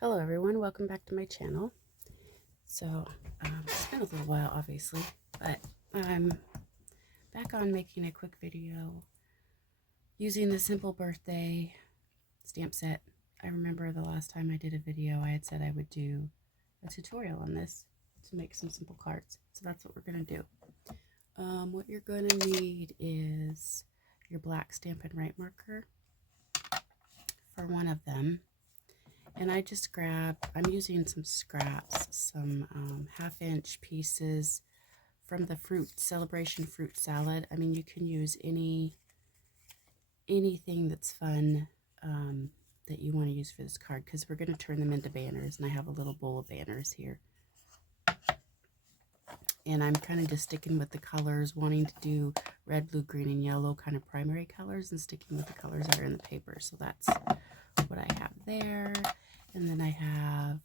Hello everyone, welcome back to my channel. So it's been a little while obviously, but I'm back on making a quick video using the Simple Birthday stamp set. I remember the last time I did a video I had said I would do a tutorial on this to make some simple cards, so that's what we're going to do. What you're going to need is your black Stampin' Up marker for one of them. And I just I'm using some scraps, some 1/2-inch pieces from the celebration fruit salad. I mean, you can use anything that's fun that you want to use for this card, because we're going to turn them into banners, and I have a little bowl of banners here. And I'm kind of just sticking with the colors, wanting to do red, blue, green, and yellow kind of primary colors, and sticking with the colors that are in the paper. So that's what I have there. And then I have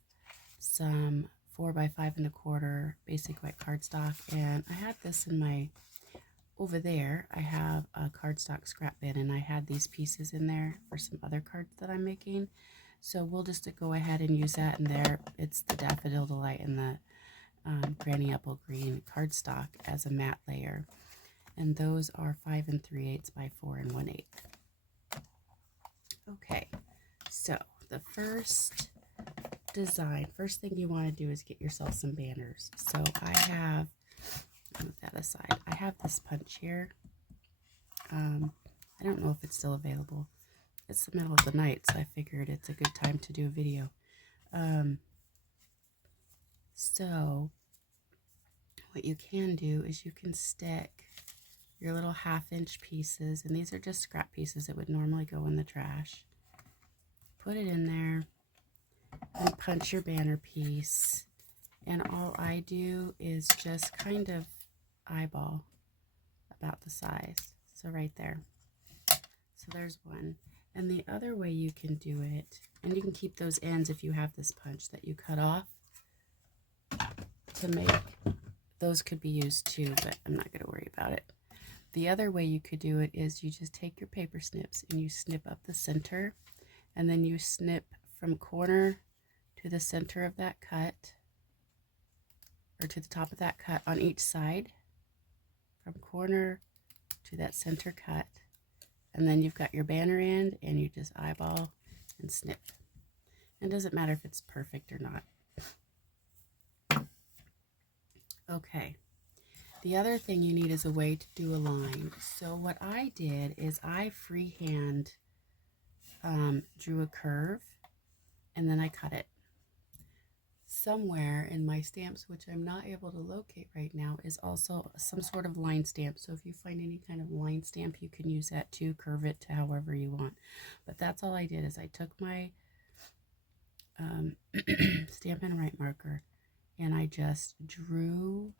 some 4x5 1/4 basic white cardstock, and I had this in my, over there I have a cardstock scrap bin, and I had these pieces in there for some other cards that I'm making. So we'll just go ahead and use that in there. It's the Daffodil Delight and the Granny Apple Green cardstock as a matte layer, and those are 5 3/8 by 4 1/8. Okay, so the first thing you want to do is get yourself some banners. So I have, move that aside, I have this punch here. I don't know if it's still available. It's the middle of the night, so I figured it's a good time to do a video. So what you can do is you can stick your little 1/2-inch pieces, and these are just scrap pieces that would normally go in the trash. Put it in there and punch your banner piece, and all I do is just kind of eyeball about the size. So right there. So there's one. And the other way you can do it, and you can keep those ends if you have this punch that you cut off to make, those could be used too, but I'm not going to worry about it. The other way you could do it is you just take your paper snips and you snip up the center, and then you snip from corner to the center of that cut, or to the top of that cut on each side, from corner to that center cut, and then you've got your banner end, and you just eyeball and snip. It doesn't matter if it's perfect or not. Okay, the other thing you need is a way to do a line. So what I did is I freehand drew a curve, and then I cut it. Somewhere in my stamps, which I'm not able to locate right now, is also some sort of line stamp. So if you find any kind of line stamp, you can use that to curve it to however you want. But that's all I did, is I took my Stampin' Up marker, and I just drew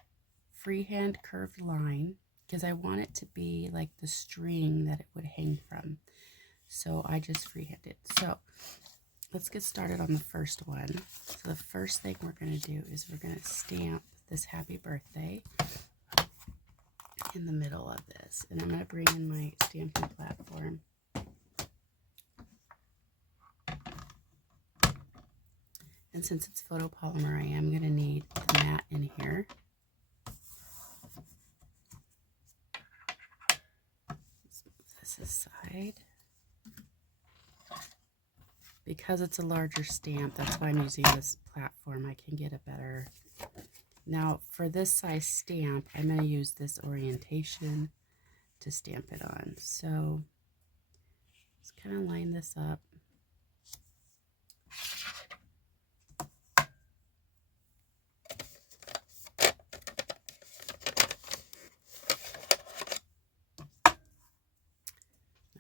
freehand curved line, because I want it to be like the string that it would hang from. So I just freehanded. So let's get started on the first one. So the first thing we're going to do is we're going to stamp this happy birthday in the middle of this. And I'm going to bring in my stamping platform. And since it's photopolymer, I am going to need the mat in here. Let's move this aside. Because it's a larger stamp, that's why I'm using this platform. I can get a better... Now, for this size stamp, I'm going to use this orientation to stamp it on. So, just kind of line this up.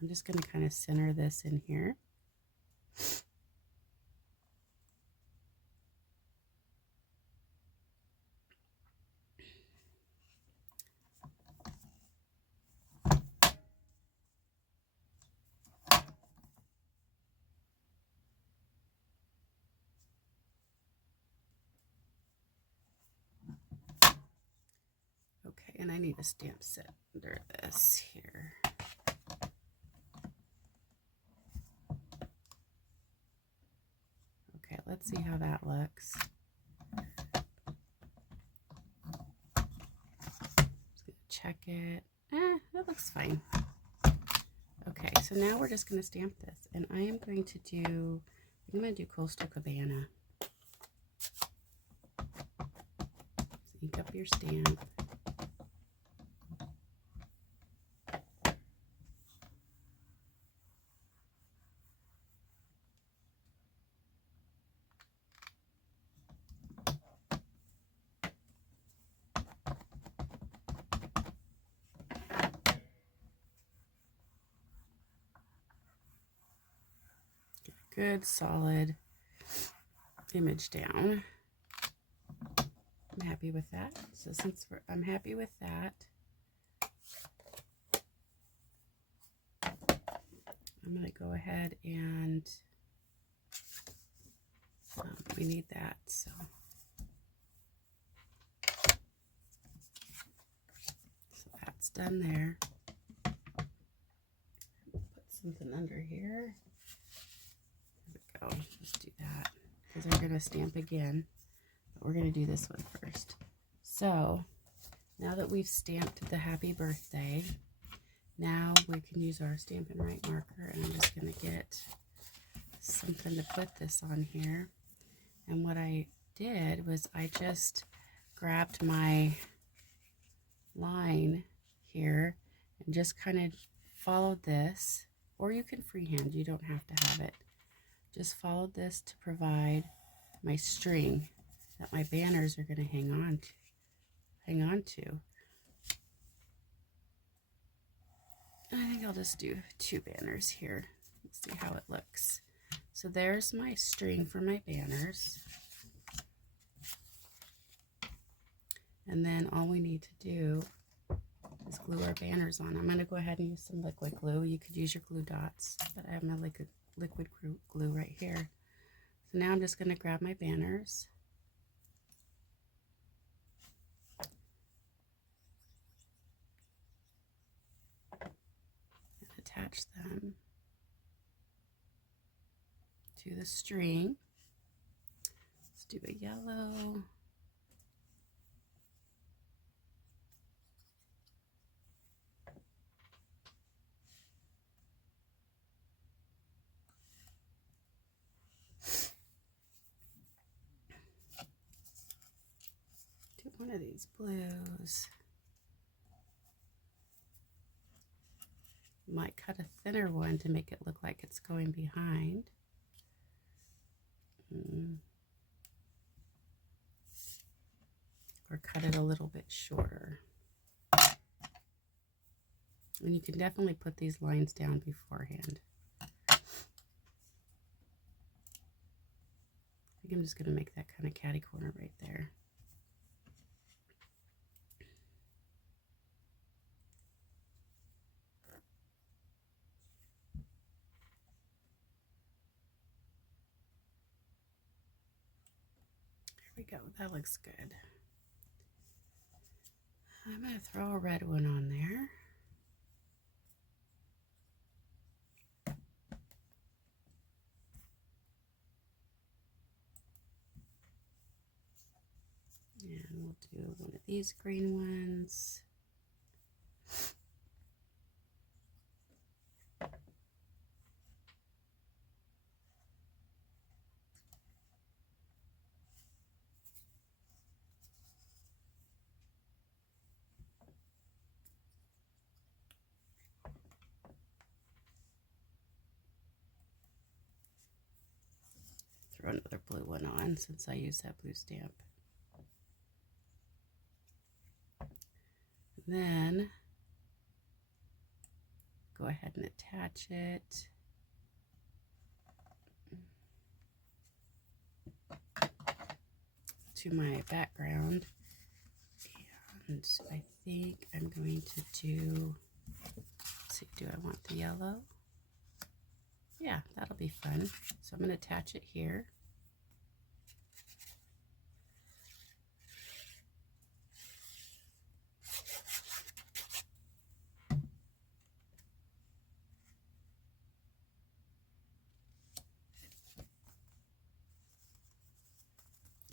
I'm just going to kind of center this in here. Okay, and I need a stamp set under this here. Okay, let's see how that looks. Just gonna check it. That looks fine. Okay, so now we're just gonna stamp this, and I am going to do, I'm gonna do Coastal Cabana. So ink up your stamp. Good solid image down. I'm happy with that. So since I'm happy with that, I'm going to go ahead and we need that. So that's done there. Put something under here. There we go. Just do that because I'm going to stamp again. We're going to do this one first. So now that we've stamped the happy birthday, now we can use our Stampin' Right marker, and I'm just going to get something to put this on here. And what I did was I just grabbed my line here and just kind of followed this, or you can freehand, you don't have to have it. Just followed this to provide my string that my banners are going to hang on to. I think I'll just do 2 banners here. Let's see how it looks. So there's my string for my banners. And then all we need to do is glue our banners on. I'm going to go ahead and use some liquid glue. You could use your glue dots, but I have my liquid glue right here. So now I'm just going to grab my banners. Attach them to the string. Let's do a yellow. Do one of these blues. Might cut a thinner one to make it look like it's going behind. Or cut it a little bit shorter. And you can definitely put these lines down beforehand. I think I'm just going to make that kind of catty corner right there. There we go. That looks good. I'm going to throw a red one on there. And we'll do one of these green ones. Throw another blue one on since I used that blue stamp. Then go ahead and attach it. To my background. And I think I'm going to do, let's see, do I want the yellow? Yeah, that'll be fun. So I'm going to attach it here.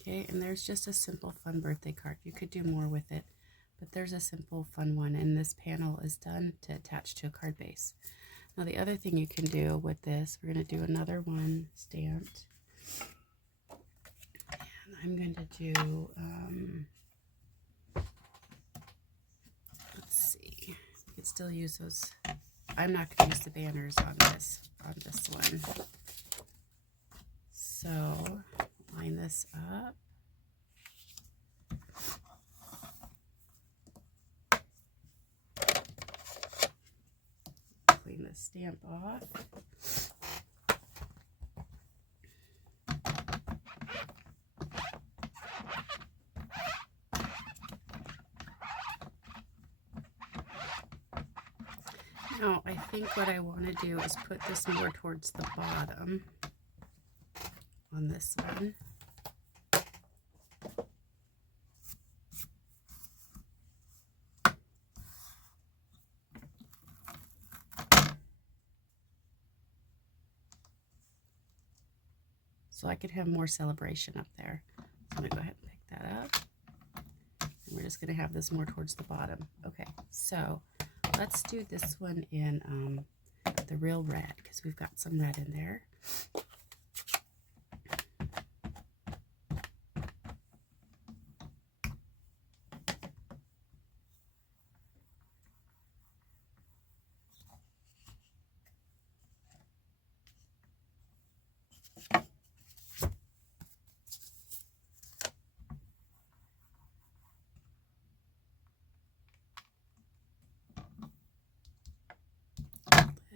Okay, and there's just a simple fun birthday card. You could do more with it, but there's a simple fun one, and this panel is done to attach to a card base. Now the other thing you can do with this, we're going to do another one stamped. And I'm going to do, let's see, you can still use those. I'm not going to use the banners on this one. So line this up. Clean the stamp off. Now I think what I want to do is put this more towards the bottom on this one. So I could have more celebration up there. So I'm going to go ahead and pick that up. And we're just going to have this more towards the bottom. Okay, so let's do this one in the real red, because we've got some red in there.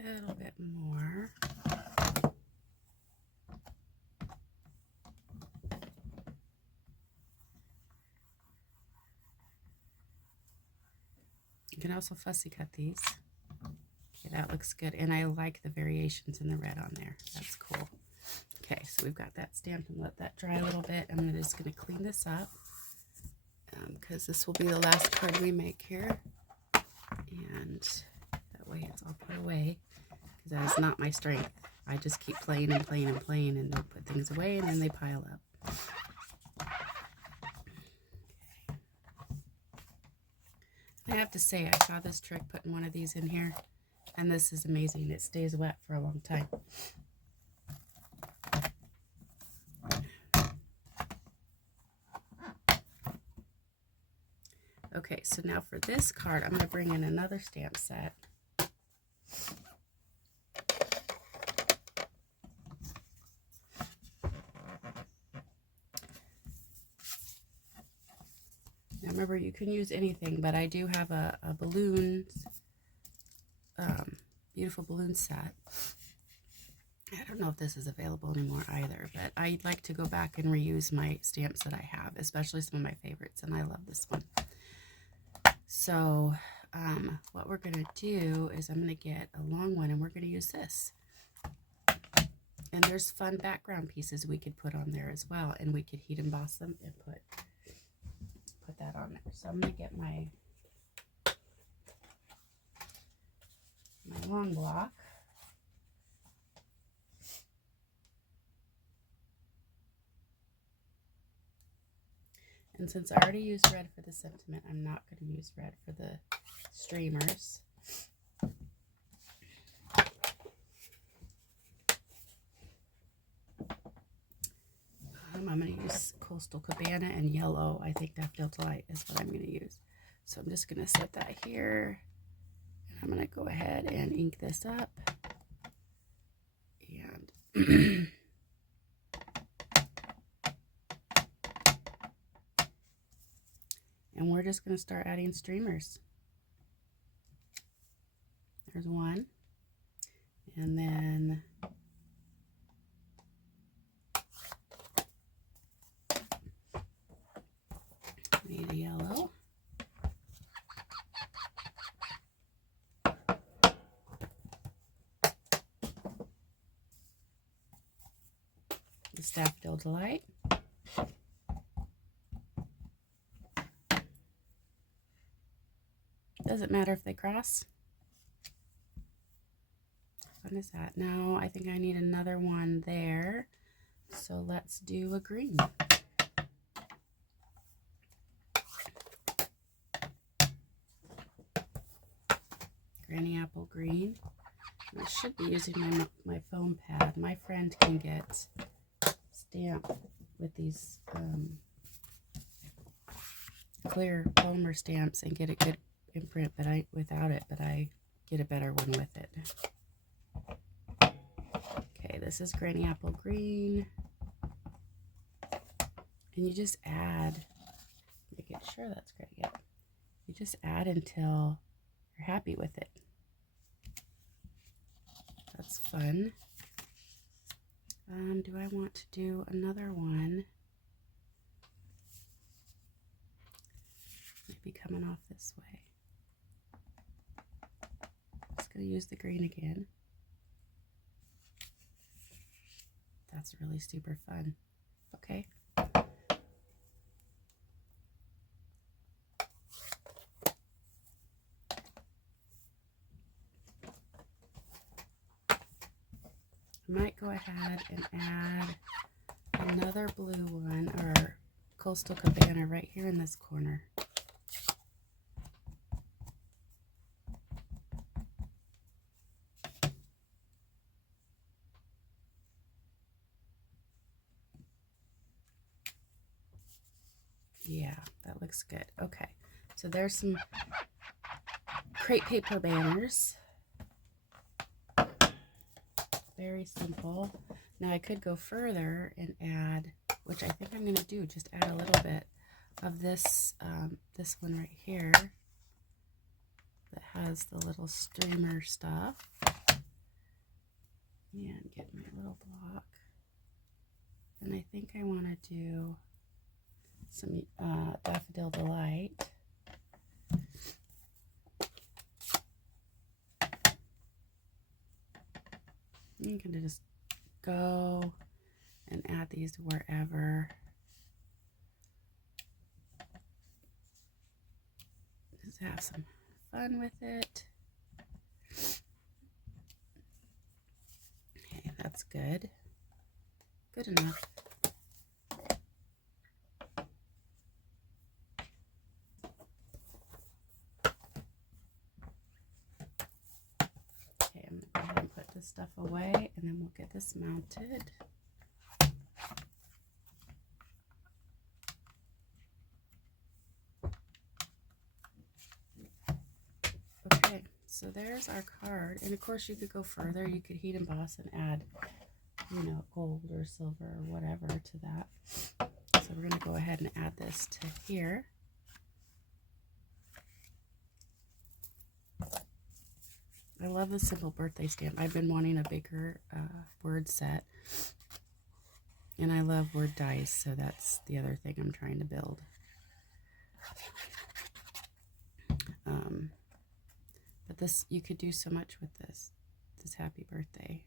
A little bit more. You can also fussy cut these. Okay, that looks good. And I like the variations in the red on there. That's cool. Okay, so we've got that stamped, and let that dry a little bit. I'm just going to clean this up because this will be the last card we make here. And that way it's all put away, because that is not my strength. I just keep playing and playing and playing and don't put things away, and then they pile up. I have to say, I saw this trick putting one of these in here, and this is amazing. It stays wet for a long time. Okay, so now for this card, I'm going to bring in another stamp set. Now remember, you can use anything, but I do have a balloon, beautiful balloon set. I don't know if this is available anymore either, but I like to go back and reuse my stamps that I have, especially some of my favorites, and I love this one. So what we're going to do is I'm going to get a long one, and we're going to use this. And there's fun background pieces we could put on there as well, and we could heat emboss them and put that on there. So I'm going to get my long block. And since I already used red for the sentiment, I'm not going to use red for the streamers. I'm going to use Coastal Cabana and yellow. I think Daffodil Delight is what I'm going to use. So I'm just going to set that here. And I'm going to go ahead and ink this up. And and we're just going to start adding streamers. There's one. And then we need a yellow. The Daffodil Delight. Doesn't matter if they cross. What fun is that? Now I think I need another one there. So let's do a green. Granny Apple Green. I should be using my foam pad. My friend can get stamped with these clear polymer stamps and get a good imprint, but I get a better one with it. Okay, this is Granny Apple Green. And you just add, making sure that's good. Yeah. You just add until you're happy with it. That's fun. Do I want to do another one? Maybe coming off this way. Just going to use the green again. That's really super fun. Okay. I might go ahead and add another blue one, or Coastal Cabana, right here in this corner. Yeah, that looks good. Okay, so there's some crepe paper banners. Very simple. Now I could go further and add, which I think I'm going to do, just add a little bit of this, this one right here that has the little streamer stuff. And get my little block. And I think I want to do some Daffodil Delight. You can just go and add these wherever. Just have some fun with it. Okay, that's good. Good enough. Okay, I'm going to go ahead and put this stuff away, and then we'll get this mounted. Okay, so there's our card, and of course you could go further. You could heat emboss and add, you know, gold or silver or whatever to that. So we're going to go ahead and add this to here. I love the simple birthday stamp. I've been wanting a bigger word set, and I love word dice, so that's the other thing I'm trying to build. But this, you could do so much with this happy birthday.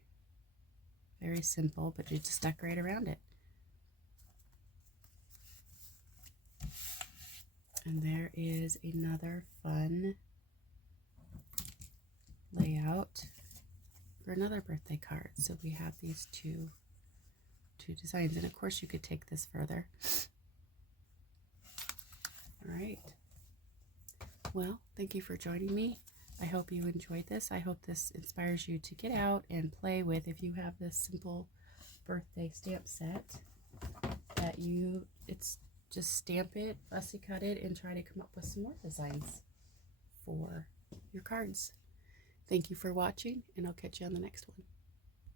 Very simple, but you just decorate around it. And there is another fun layout for another birthday card. So we have these two designs, and of course you could take this further. All right. Well, thank you for joining me. I hope you enjoyed this. I hope this inspires you to get out and play with. If you have this simple birthday stamp set, that it's just stamp it, fussy cut it, and try to come up with some more designs for your cards. Thank you for watching, and I'll catch you on the next one.